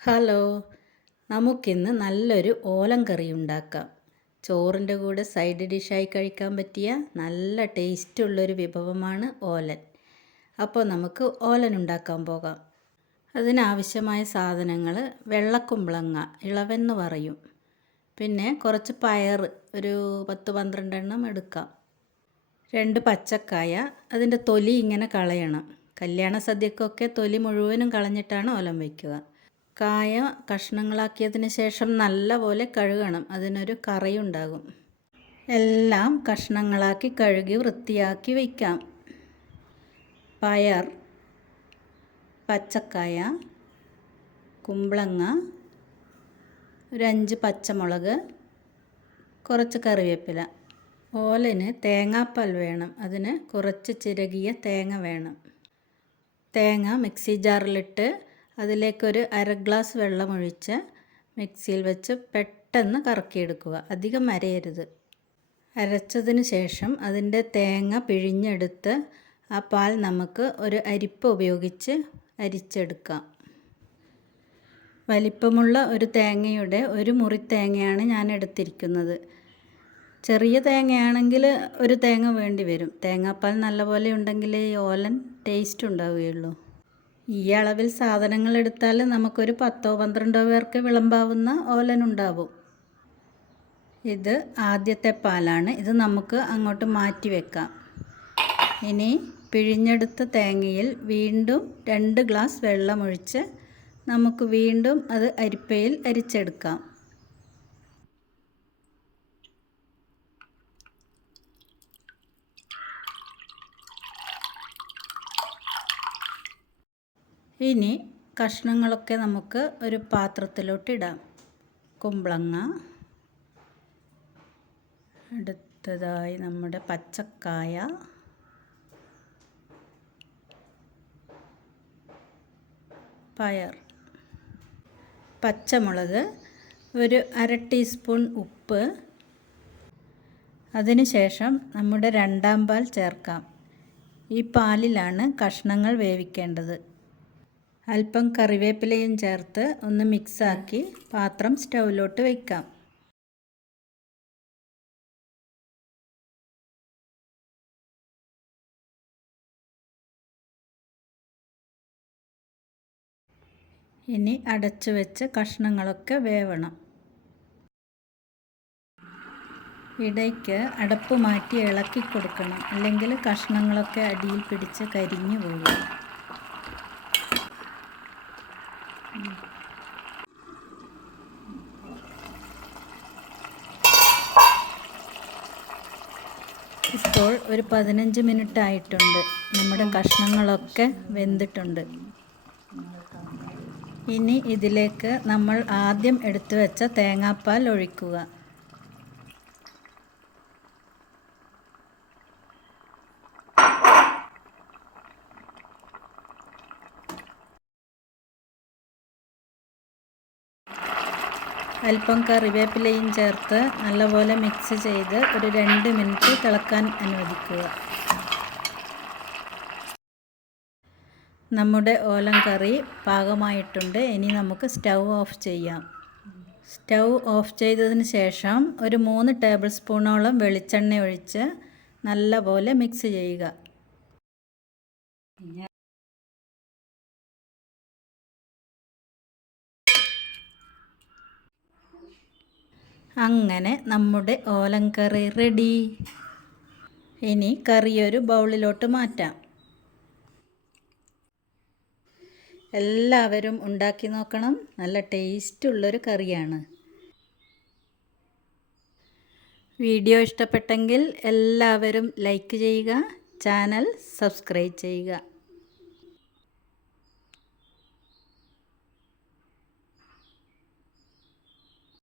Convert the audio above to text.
Hello, നമുക്കിന്ന് നല്ലൊരു ഓലൻ കറി ഉണ്ടാക്കാം. ചോറിൻ്റെ കൂടെ സൈഡ് ഡിഷായി കഴിക്കാൻ പറ്റിയ നല്ല ടേസ്റ്റുള്ളൊരു വിഭവമാണ് ഓലൻ. അപ്പോൾ നമുക്ക് ഓലൻ ഉണ്ടാക്കാൻ പോകാം. അതിനാവശ്യമായ സാധനങ്ങൾ: വെള്ളക്കുമ്പളങ്ങ, ഇളവെന്ന് പറയും. പിന്നെ കുറച്ച് പയർ, ഒരു 10-12 എണ്ണം എടുക്കാം. 2 പച്ചക്കായ, അതിൻ്റെ തൊലി ഇങ്ങനെ കളയണം. കല്യാണ സദ്യക്കൊക്കെ തൊലി മുഴുവനും കളഞ്ഞിട്ടാണ് ഓലൻ വയ്ക്കുക. കായ കഷ്ണങ്ങളാക്കിയതിന് ശേഷം നല്ലപോലെ കഴുകണം, അതിനൊരു കറയുണ്ടാകും. എല്ലാം കഷ്ണങ്ങളാക്കി കഴുകി വൃത്തിയാക്കി വയ്ക്കാം. പയർ, പച്ചക്കായ, കുമ്പളങ്ങ, ഒരു 5 പച്ചമുളക്, കുറച്ച് കറിവേപ്പില. ഓലന് തേങ്ങാപ്പാൽ വേണം, അതിന് കുറച്ച് ചിരകിയ തേങ്ങ വേണം. തേങ്ങ മിക്സി ജാറിലിട്ട് അതിലേക്കൊരു 1/2 ഗ്ലാസ് വെള്ളമൊഴിച്ച് മിക്സിയിൽ വെച്ച് പെട്ടെന്ന് കറക്കിയെടുക്കുക. അധികം അരയരുത്. അരച്ചതിന് ശേഷം അതിൻ്റെ തേങ്ങ പിഴിഞ്ഞെടുത്ത് ആ പാൽ നമുക്ക് ഒരു അരിപ്പ ഉപയോഗിച്ച് അരിച്ചെടുക്കാം. വലിപ്പമുള്ള ഒരു തേങ്ങയുടെ ഒരു മുറി തേങ്ങയാണ് ഞാൻ എടുത്തിരിക്കുന്നത്. ചെറിയ തേങ്ങയാണെങ്കിൽ ഒരു തേങ്ങ വേണ്ടി വരും. തേങ്ങാപ്പാൽ നല്ലപോലെ ഉണ്ടെങ്കിലേ ഈ ഓലൻ ടേസ്റ്റ് ഉണ്ടാവുകയുള്ളൂ. ഈ അളവിൽ സാധനങ്ങൾ എടുത്താൽ നമുക്കൊരു 10-12 പേർക്ക് വിളമ്പാവുന്ന ഓലൻ ഉണ്ടാവും. ഇത് ആദ്യത്തെ പാലാണ്. ഇത് നമുക്ക് അങ്ങോട്ട് മാറ്റി വെക്കാം. ഇനി പിഴിഞ്ഞെടുത്ത തേങ്ങയിൽ വീണ്ടും 2 ഗ്ലാസ് വെള്ളമൊഴിച്ച് നമുക്ക് വീണ്ടും അത് അരിപ്പയിൽ അരിച്ചെടുക്കാം. ഇനി കഷ്ണങ്ങളൊക്കെ നമുക്ക് ഒരു പാത്രത്തിലോട്ടിടാം. കുമ്പളങ്ങ, അടുത്തതായി നമ്മുടെ പച്ചക്കായ, പയർ, പച്ചമുളക്, ഒരു 1/2 ടീസ്പൂൺ ഉപ്പ്. അതിനുശേഷം നമ്മുടെ 2ാം പാൽ ചേർക്കാം. ഈ പാലിലാണ് കഷ്ണങ്ങൾ വേവിക്കേണ്ടത്. അല്പം കറിവേപ്പിലയും ചേർത്ത് ഒന്ന് മിക്സാക്കി പാത്രം സ്റ്റൗവിലോട്ട് വയ്ക്കാം. ഇനി അടച്ചു വെച്ച് കഷ്ണങ്ങളൊക്കെ വേവണം. ഇടയ്ക്ക് അടപ്പ് മാറ്റി ഇളക്കി കൊടുക്കണം, അല്ലെങ്കിൽ കഷ്ണങ്ങളൊക്കെ അടിയിൽ പിടിച്ച് കരിഞ്ഞു പോകും. ഇപ്പോൾ ഒരു 15 മിനിറ്റ് ആയിട്ടുണ്ട്. നമ്മുടെ കഷ്ണങ്ങളൊക്കെ വെന്തിട്ടുണ്ട്. ഇനി ഇതിലേക്ക് നമ്മൾ ആദ്യം എടുത്തു വെച്ച തേങ്ങാപ്പാൽ ഒഴിക്കുക. അല്പം കറിവേപ്പിലയും ചേർത്ത് നല്ലപോലെ മിക്സ് ചെയ്ത് ഒരു 2 മിനിറ്റ് തിളക്കാൻ അനുവദിക്കുക. നമ്മുടെ ഓലൻ കറി പാകമായിട്ടുണ്ട്. ഇനി നമുക്ക് സ്റ്റൗ ഓഫ് ചെയ്യാം. സ്റ്റൗ ഓഫ് ചെയ്തതിന് ശേഷം ഒരു 3 ടേബിൾ സ്പൂണോളം വെളിച്ചെണ്ണ ഒഴിച്ച് നല്ലപോലെ മിക്സ് ചെയ്യുക. അങ്ങനെ നമ്മുടെ ഓലൻ കറി റെഡി. ഇനി കറി ഒരു ബൗളിലോട്ട് മാറ്റാം. എല്ലാവരും ഉണ്ടാക്കി നോക്കണം. നല്ല ടേസ്റ്റുള്ളൊരു കറിയാണ്. വീഡിയോ ഇഷ്ടപ്പെട്ടെങ്കിൽ എല്ലാവരും ലൈക്ക് ചെയ്യുക, ചാനൽ സബ്സ്ക്രൈബ് ചെയ്യുക.